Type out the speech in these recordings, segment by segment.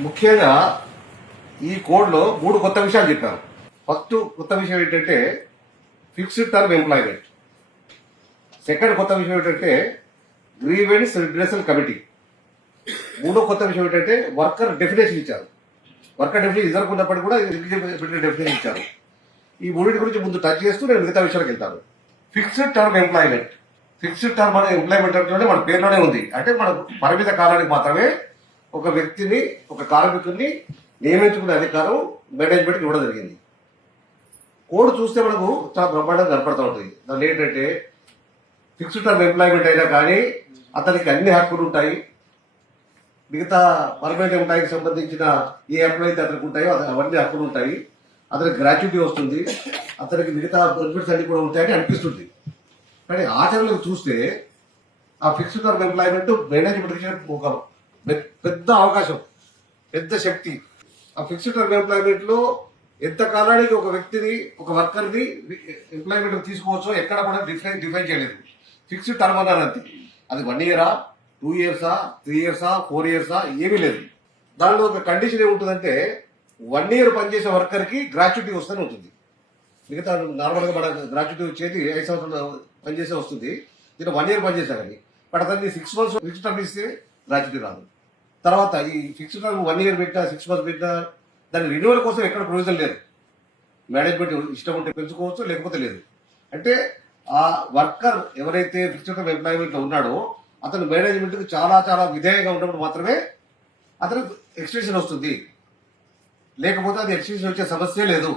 ముఖ్యంగా ఈ కోడ్లో మూడు కొత్త విషయాలు చెప్పారు. ఫస్ట్ కొత్త విషయం ఏంటంటే ఫిక్స్డ్ టర్మ్ ఎంప్లాయ్మెంట్ సెకండ్ కొత్త విషయం ఏంటంటే గ్రీవెన్స్ రిడ్రెసల్ కమిటీ మూడో కొత్త విషయం ఏంటంటే వర్కర్ డెఫినేషన్ ఇచ్చారు. వర్కర్ డెఫినేషన్ ఇద్దరుకున్నప్పటికీ కూడా డెఫినేషన్ ఇచ్చారు. ఈ మూడింటి గురించి ముందు టచ్ చేస్తూ నేను మిగతా విషయాలకు వెళ్తాను. Fixed term employment fixed term అనే ఎంప్లాయ్మెంట్ అంటే మన పేరులోనే ఉంది. అంటే మన పరిమిత కాలానికి మాత్రమే ఒక వ్యక్తిని ఒక కార్మికుడిని నియమించుకునే అధికారం మేనేజ్మెంట్కి ఇవ్వడం జరిగింది. కోడ్ చూస్తే మనకు చాలా బ్రహ్మాండంగా కనపడుతూ ఉంటుంది. దాని ఏంటంటే ఫిక్స్డ్ టర్మ్ ఎంప్లాయ్మెంట్ అయినా కానీ అతనికి అన్ని హక్కులు ఉంటాయి. మిగతా పర్మనెంట్ ఎంప్లాయీకి సంబంధించిన ఏ ఎంప్లాయీ అతనికి ఉంటాయో అతనికి అవన్నీ హక్కులు ఉంటాయి. అతనికి గ్రాట్యుటీ వస్తుంది. అతనికి మిగతా బెనిఫిట్స్ అన్ని కూడా ఉంటాయని అనిపిస్తుంది. కానీ ఆచరణలో చూస్తే ఆ ఫిక్స్డ్ టర్మ్ ఎంప్లాయ్మెంట్ మేనేజ్మెంట్ ఒక పెద్ద అవకాశం పెద్ద శక్తి. ఆ ఫిక్స్డ్ టర్మ్ ఎంప్లాయ్మెంట్లో ఎంత కాలానికి ఒక వ్యక్తిని ఒక వర్కర్ని ఎంప్లాయ్మెంట్ తీసుకోవచ్చు ఎక్కడ కూడా డిఫైన్ డిఫైన్ చేయలేదు. ఫిక్స్డ్ టర్మ్ అన్నారు అంతే. అది వన్ ఇయరా టూ ఇయర్సా త్రీ ఇయర్సా ఫోర్ ఇయర్సా ఏమీ లేదు. దానిలో ఒక కండిషన్ ఏముంటుందంటే వన్ ఇయర్ పనిచేసే వర్కర్కి గ్రాట్యుటీ వస్తూనే ఉంటుంది. మిగతా నార్మల్గా మన గ్రాట్యుటీ వచ్చేది ఐదు సంవత్సరాలు పనిచేసే వస్తుంది. దీని వన్ ఇయర్ పనిచేశారని బట్ అతన్ని సిక్స్ మంత్స్ ఫిక్స్ టర్మ్ ఇస్తే గ్రాట్యుటీ రాదు. తర్వాత ఈ ఫిక్స్ టర్మ్ వన్ ఇయర్ పెట్టినా సిక్స్ మంత్స్ పెట్టినా దాని రెన్యువల్ కోసం ఎక్కడ ప్రొవిజన్ లేదు. మేనేజ్మెంట్ ఇష్టం ఉంటే పెంచుకోవచ్చు లేకపోతే లేదు. అంటే ఆ వర్కర్ ఎవరైతే ఫిక్స్డ్ టర్మ్ ఎంప్లాయ్మెంట్లో ఉన్నాడో అతను మేనేజ్మెంట్కి చాలా చాలా విధేయంగా ఉన్నప్పుడు మాత్రమే అతనికి ఎక్స్టెన్షన్ వస్తుంది. లేకపోతే అది ఎక్స్టెన్షన్ వచ్చే సమస్య లేదు.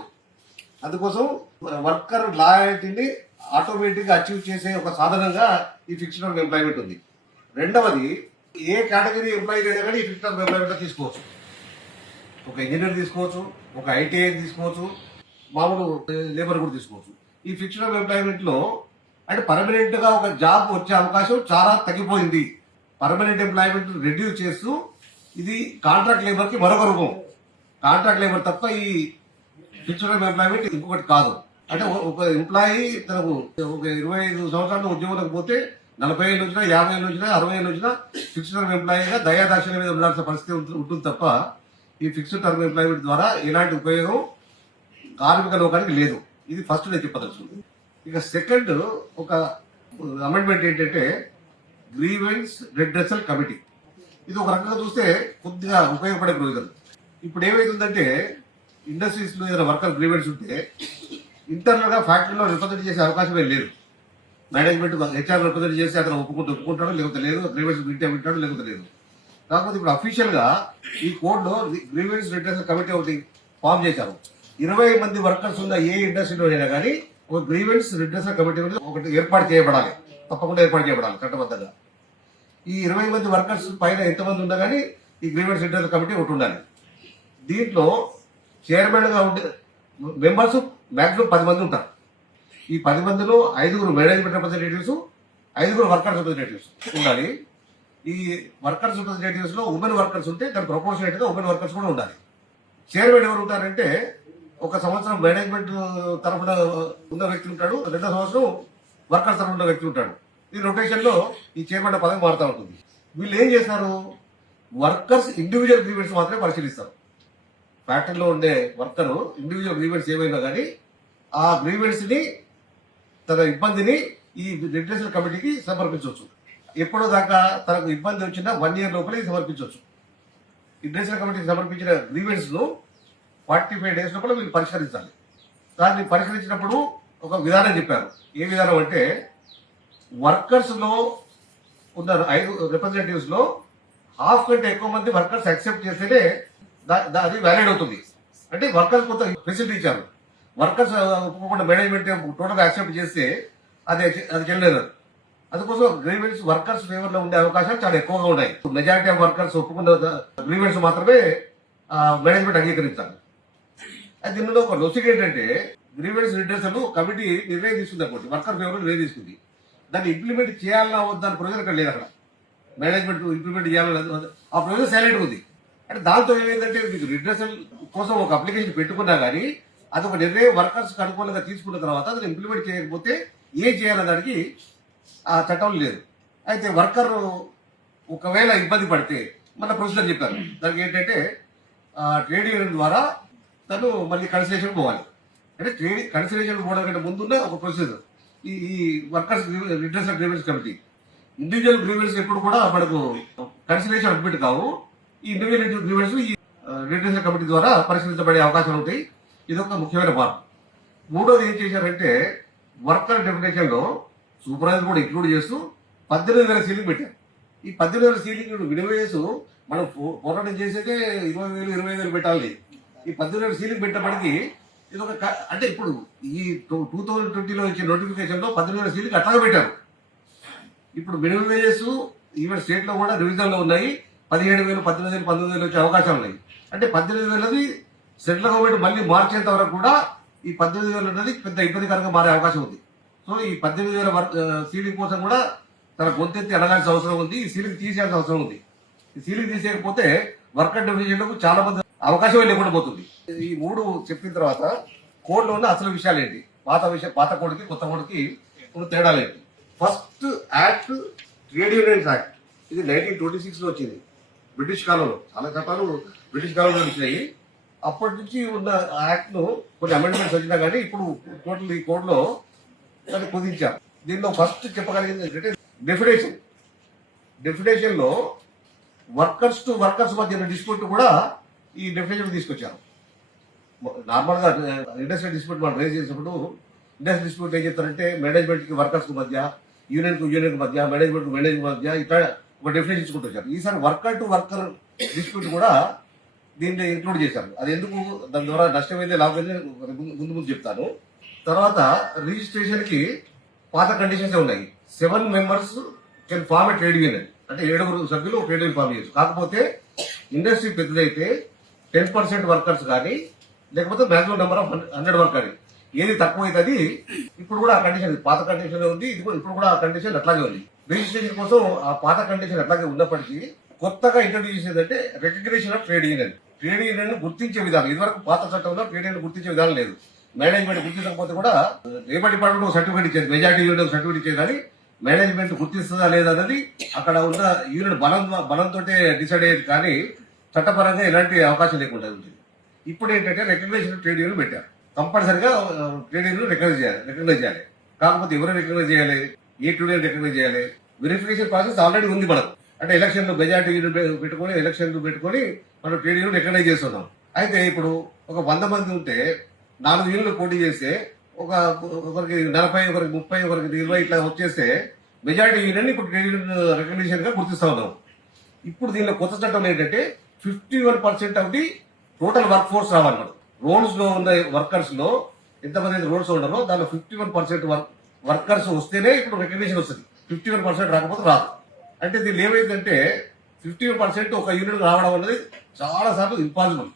అందుకోసం వర్కర్ లాయల్టీని ఆటోమేటిక్గా అచీవ్ చేసే ఒక సాధనంగా ఈ ఫిక్స్డ్ టర్మ్ ఎంప్లాయ్మెంట్ ఉంది. రెండవది ఏ కేటగిరీ ఎంప్లాయీ అయినా కానీ ఈ ఫిక్స్డ్ ఎంప్లాయ్మెంట్ తీసుకోవచ్చు. ఒక ఇంజనీర్ తీసుకోవచ్చు ఒక ఐటీఐ తీసుకోవచ్చు మామూలు లేబర్ కూడా తీసుకోవచ్చు. ఈ ఫిక్స్డ్ టర్మ్ అంటే పర్మనెంట్గా ఒక జాబ్ వచ్చే అవకాశం చాలా తగ్గిపోయింది. పర్మనెంట్ ఎంప్లాయ్మెంట్ రెడ్యూస్ చేస్తూ ఇది కాంట్రాక్ట్ లేబర్కి మరొక రూపం. కాంట్రాక్ట్ లేబర్ తప్ప ఈ ఫిక్స్డ్ టర్మ్ ఎంప్లాయ్మెంట్ ఇంకొకటి కాదు. అంటే ఒక- ఎంప్లాయీ తనకు ఒక ఇరవై ఐదు సంవత్సరాలు ఉద్యోగంలోకి పోతే నలభై ఏళ్ళు వచ్చినా యాభై ఏళ్ళు వచ్చినా అరవై ఏళ్ళు వచ్చినా ఫిక్స్డ్ టర్మ్ ఎంప్లాయీగా దయాదాక్షిణ్యం మీద ఉండాల్సిన పరిస్థితి ఉంటుంది- తప్ప ఈ ఫిక్స్డ్ టర్మ్ ఎంప్లాయ్మెంట్ ద్వారా ఎలాంటి ఉపయోగం కార్మిక లోకానికి లేదు. ఇది ఫస్ట్ నేను చెప్పదలుచుకుంది. ఇక సెకండ్ ఒక అమెండ్మెంట్ ఏంటంటే గ్రీవెన్స్ రెడ్రెసల్ కమిటీ ఇది ఒక రకంగా చూస్తే కొద్దిగా ఉపయోగపడే ప్రయోజనం. ఇప్పుడు ఏమైతుందంటే ఇండస్ట్రీస్లో ఏదైనా వర్కర్ గ్రీవెన్స్ ఉంటే ఇంటర్నల్గా ఫ్యాక్టరీలో రిప్రజెంట్ చేసే అవకాశమే లేదు. మేనేజ్మెంట్ హెచ్ఆర్ రిప్రజెంట్ చేసి అతను ఒప్పుకుంటూ ఒప్పుకుంటాడు లేకపోతే లేదు గ్రీవెన్స్ వింటే వింటాడు లేకపోతే లేదు. కాకపోతే ఇప్పుడు అఫీషియల్గా ఈ కోడ్లో గ్రీవెన్స్ రిటర్న్ కమిటీ ఒకటి ఫామ్ చేశారు. ఇరవై మంది వర్కర్స్ ఉన్న ఏ ఇండస్ట్రీలో అయినా కానీ ఒక గ్రీవెన్స్ రిటర్న్ కమిటీ అనేది ఒకటి ఏర్పాటు చేయబడాలి. తప్పకుండా ఏర్పాటు చేయబడాలి చట్టబద్ధంగా. ఈ ఇరవై మంది వర్కర్స్ పైన ఎంతమంది ఉన్నా కానీ ఈ గ్రీవెన్స్ రిటర్న్ కమిటీ ఒకటి ఉండాలి. దీంట్లో చైర్మన్గా ఉండే మెంబర్స్ మాక్సిమం పది మంది ఉంటారు. ఈ పది మందిలో ఐదుగురు మేనేజ్మెంట్ రిప్రజెంటేటివ్స్ ఐదుగురు వర్కర్స్ రిప్రజెంటేటివ్స్ ఉండాలి. ఈ వర్కర్స్ రిప్రజెంటేటివ్స్లో ఉమెన్ వర్కర్స్ ఉంటే దాని ప్రపోర్షనేట్గా ఉమెన్ వర్కర్స్ కూడా ఉండాలి. చైర్మన్ ఎవరు ఉంటారంటే ఒక సంవత్సరం మేనేజ్మెంట్ తరఫున ఉన్న వ్యక్తి ఉంటాడు రెండో సంవత్సరం వర్కర్స్ తరఫున ఉన్న వ్యక్తి ఉంటాడు. ఈ రొటేషన్లో ఈ చైర్మన్ పదవి మారుతూ ఉంటుంది. వీళ్ళు ఏం చేస్తారు? వర్కర్స్ ఇండివిజువల్ గ్రీవెంట్స్ మాత్రమే పరిశీలిస్తారు. ఫ్యాక్టరీలో ఉండే వర్కర్ ఇండివిజువల్ గ్రీవెంట్స్ ఏమైనా కానీ ఆ గ్రీవెంట్స్ని తన ఇబ్బందిని ఈ రెగ్యులేషన్ కమిటీకి సమర్పించవచ్చు. ఎప్పుడో దాకా తనకు ఇబ్బంది వచ్చినా వన్ ఇయర్ లోపలే సమర్పించవచ్చు. రెగ్యులేషన్ కమిటీకి సమర్పించిన గ్రీవెన్స్ను ఫార్టీ ఫైవ్ డేస్ లోపల వీళ్ళు పరిష్కరించాలి. దాన్ని పరిష్కరించినప్పుడు ఒక విధానం చెప్పారు. ఏ విధానం అంటే వర్కర్స్లో ఉన్న ఐదు రిప్రజెంటేటివ్స్లో హాఫ్ కంటే ఎక్కువ మంది వర్కర్స్ యాక్సెప్ట్ చేస్తేనే దా- దా- అది వ్యాలిడ్ అవుతుంది. అంటే వర్కర్స్ కొంత ఫెసిలిటీ ఇచ్చారు. వర్కర్స్ ఒప్పుకోకుండా మేనేజ్మెంట్ టోటల్ యాక్సెప్ట్ చేస్తే అది అది చెల్లలేదు అందుకోసం గ్రీవెన్స్ వర్కర్స్ ఫేవర్లో ఉండే అవకాశాలు చాలా ఎక్కువగా ఉన్నాయి. మెజారిటీ ఆఫ్ వర్కర్స్ ఒప్పుకున్న గ్రీవెన్స్ మాత్రమే మేనేజ్మెంట్ అంగీకరించాలి. అది దీనిలో ఒక లొసిక్ ఏంటంటే గ్రీవెన్స్ రిడ్రెసల్ కమిటీ నిర్ణయం తీసుకుంది అనుకోండి వర్కర్ ఫేవర్ నిర్ణయం తీసుకుంది. దాన్ని ఇంప్లిమెంట్ చేయాలన్నా వద్దని ప్రొవిజన్ అక్కడ లేదు అక్కడ. మేనేజ్మెంట్ ఇంప్లిమెంట్ చేయాలని ఆ ప్రొవిజన్ సైలెంట్ ఉంది. అంటే దాంతో ఏమైందంటే మీకు రిడ్రెసల్ కోసం ఒక అప్లికేషన్ పెట్టుకున్నా కానీ అది ఒక నిర్ణయం వర్కర్స్ అనుకూలంగా తీసుకున్న తర్వాత అది ఇంప్లిమెంట్ చేయకపోతే ఏం చేయాలన్న దానికి ఆ చట్టం లేదు. అయితే వర్కర్ ఒకవేళ ఇబ్బంది పడితే మన ప్రొసీజర్ చెప్పారు. దానికి ఏంటంటే ట్రేడ్ యూనియన్ ద్వారా తను మళ్ళీ కన్సిలేషన్ పోవాలి. అంటే ట్రేడ్ కన్సిలేషన్ పోవడం కంటే ముందున్న ఒక ప్రొసీజర్ ఈ ఈ workers returns grievance committee individual grievance ఎప్పుడు కూడా మనకు కన్సిలేషన్ అడ్మిట్ కావు. ఈ ఇండివిజువల్ గ్రీవెన్స్ ఈ రిటర్న్స్ కమిటీ ద్వారా పరిశీలించబడే అవకాశాలు ఉంటాయి. ఇదొక ముఖ్యమైన మార్పు. మూడోది ఏం చేశారంటే వర్కర్ డెఫినేషన్లో సూపర్వైజర్ కూడా ఇంక్లూడ్ చేస్తూ పద్దెనిమిది వేల సీలింగ్ పెట్టారు. ఈ పద్దెనిమిది వేల సీలింగ్ విడివేసు మనం పోరాటం చేసేదే ఇరవై వేలు ఇరవై వేలు పెట్టాలి. ఈ పద్దెనిమిది వేల సీలింగ్ పెట్టబడికి ఇది ఒక అంటే ఇప్పుడు ఈ టూ థౌజండ్ ట్వంటీలో ఇచ్చే నోటిఫికేషన్లో పద్దెనిమిది వేల సీలింగ్ అట్లాగే పెట్టారు. ఇప్పుడు మినిమం వేజెస్ ఈవెన్ స్టేట్లో కూడా రివిజన్లో ఉన్నాయి. పదిహేడు వేలు పద్దెనిమిది వేలు పంతొమ్మిది వేలు వచ్చే అవకాశాలు ఉన్నాయి. అంటే పద్దెనిమిది వేలది సెంట్రల్ గవర్నమెంట్ మళ్ళీ మార్చేంత వరకు కూడా ఈ పద్దెనిమిది వేలు అనేది పెద్ద ఇబ్బందికరంగా మారే అవకాశం ఉంది. సో ఈ పద్దెనిమిది వేల వర్క్ సీలింగ్ కోసం కూడా తన గొంతెత్తి అడగాల్సిన అవసరం ఉంది. ఈ సీలింగ్ తీసేయాల్సిన అవసరం ఉంది. ఈ సీలింగ్ తీసేయకపోతే వర్కర్ డివిజన్లకు చాలా మంది అవకాశమే లేకుండా పోతుంది. ఈ మూడు చెప్పిన తర్వాత కోడ్లో ఉన్న అసలు విషయాలు ఏంటి? పాత విషయం పాత కోడ్కి కొత్త కోడ్కి ఇప్పుడు తేడాలు ఏంటి? First act trade unions act ఇది నైన్టీన్ ట్వంటీ సిక్స్లో వచ్చింది. బ్రిటిష్ కాలంలో చాలా చట్టాలు బ్రిటిష్ కాలంలో వచ్చినాయి. అప్పటి నుంచి ఉన్న యాక్ట్ను కొన్ని అమెండ్మెంట్స్ వచ్చినా కానీ ఇప్పుడు టోటల్ ఈ కోడ్లో దాన్ని కుదించారు దీనిలో ఫస్ట్ చెప్పగలిగింది ఏంటంటే డెఫినేషన్ డెఫినేషన్లో వర్కర్స్ టు వర్కర్స్ మధ్య డిస్ప్యూట్ కూడా ఈ డెఫినేషన్ తీసుకొచ్చారు. నార్మల్గా ఇండస్ట్రియల్ డిస్ప్యూట్ మనం రేజ్ చేసినప్పుడు ఇండస్ట్రియల్ డిస్ప్యూట్ ఏం చెప్తారంటే మేనేజ్మెంట్కి వర్కర్స్కి వర్కర్స్ మధ్య యూనియన్ యూనియన్కి మధ్య మేనేజ్మెంట్ మేనేజ్మెంట్ మధ్య ఇట్లా ఒక డెఫినేషన్ ఇచ్చుకుంటూ వచ్చారు. ఈసారి వర్కర్ టు వర్కర్ డిస్ప్యూట్ కూడా దీన్ని ఇంక్లూడ్ చేశారు. అది ఎందుకు? దాని ద్వారా నష్టమైంది లాభం ముందు ముందు చెప్తాను. తర్వాత రిజిస్ట్రేషన్కి పాత కండిషన్స్ ఉన్నాయి. Seven members can form a trade union అంటే ఏడుగురు సభ్యులు ట్రేడ్ యూనియన్ ఫార్మ్ చేయొచ్చు. కాకపోతే ఇండస్ట్రీ పెద్దదైతే టెన్ పర్సెంట్ వర్కర్స్ కానీ లేకపోతే maximum number of hundred work కానీ. ఏది తక్కువ అది ఇప్పుడు కూడా ఆ కండిషన్ పాత కండిషన్ ఉంది ఇది కూడా ఇప్పుడు కూడా ఆ కండిషన్ అట్లాగే ఉంది. రిజిస్ట్రేషన్ కోసం ఆ పాత కండిషన్ అట్లాగే ఉన్నప్పటికీ కొత్తగా introduce చేసేదంటే recognition of trade union trade union గుర్తించే విధానం. ఇదివరకు పాత చట్టంలో ట్రేడ్ యూనియన్ గుర్తించే విధానం లేదు. మేనేజ్మెంట్ గుర్తించకపోతే కూడా లేబర్ డిపార్ట్మెంట్ సర్టిఫికేట్ ఇచ్చేది. మెజార్టీ యూనియన్ సర్టిఫికేట్ ఇచ్చేది కానీ మేనేజ్మెంట్ గుర్తిస్తుందా లేదా అనేది అక్కడ ఉన్న యూనియన్ బలం బలంతో డిసైడ్ అయ్యేది కానీ చట్టపరంగా ఎలాంటి అవకాశం లేకుండా ఉంది ఇప్పుడు ఏంటంటే రికగ్నేషన్ ట్రేడ్ యూనియన్ పెట్టారు. కంపల్సరిగా ట్రేడ్ యూనియన్ రికగ్నైజ్ చేయాలి రికగ్నైజ్ చేయాలి. కాకపోతే ఎవరు రికగ్నైజ్ చేయాలి? ఏ ట్రేడ్ యూనియన్ రికగ్నైజ్ చేయాలి? వెరిఫికేషన్ ప్రాసెస్ ఆల్రెడీ ఉంది మనకు అంటే ఎలక్షన్లు మెజార్టీని పెట్టుకొని ఎలక్షన్లు పెట్టుకొని మనం ట్రేడ్ యూనియన్ రికగ్నైజ్ చేస్తున్నాం. అయితే ఇప్పుడు ఒక వంద మంది ఉంటే నాలుగు యూనిట్లు పోటీ చేస్తే ఒక ఒకరికి నలభై ఒకరికి ముప్పై ఒకరికి ఇరవై ఇట్లా వచ్చేస్తే మెజారిటీ యూనియన్ ఇప్పుడు ట్రేడ్ యూనియన్ రికగ్నిషన్గా గుర్తిస్తా ఉన్నాం. ఇప్పుడు దీనిలో కొత్త చట్టం ఏంటంటే fifty one percent of the total work force రావాలన్నమాట రోడ్స్లో ఉన్న వర్కర్స్లో ఎంతమంది రోడ్స్ ఉండరో దానిలో ఫిఫ్టీ వన్ పర్సెంట్ వర్కర్స్ వస్తేనే ఇప్పుడు రికగ్నిషన్ వస్తుంది. ఫిఫ్టీ వన్ పర్సెంట్ రాకపోతే రాదు. అంటే దీన్ని ఏమైందంటే ఫిఫ్టీ పర్సెంట్ ఒక యూనిట్ రావడం అనేది చాలా సార్లు ఇంపాసిబుల్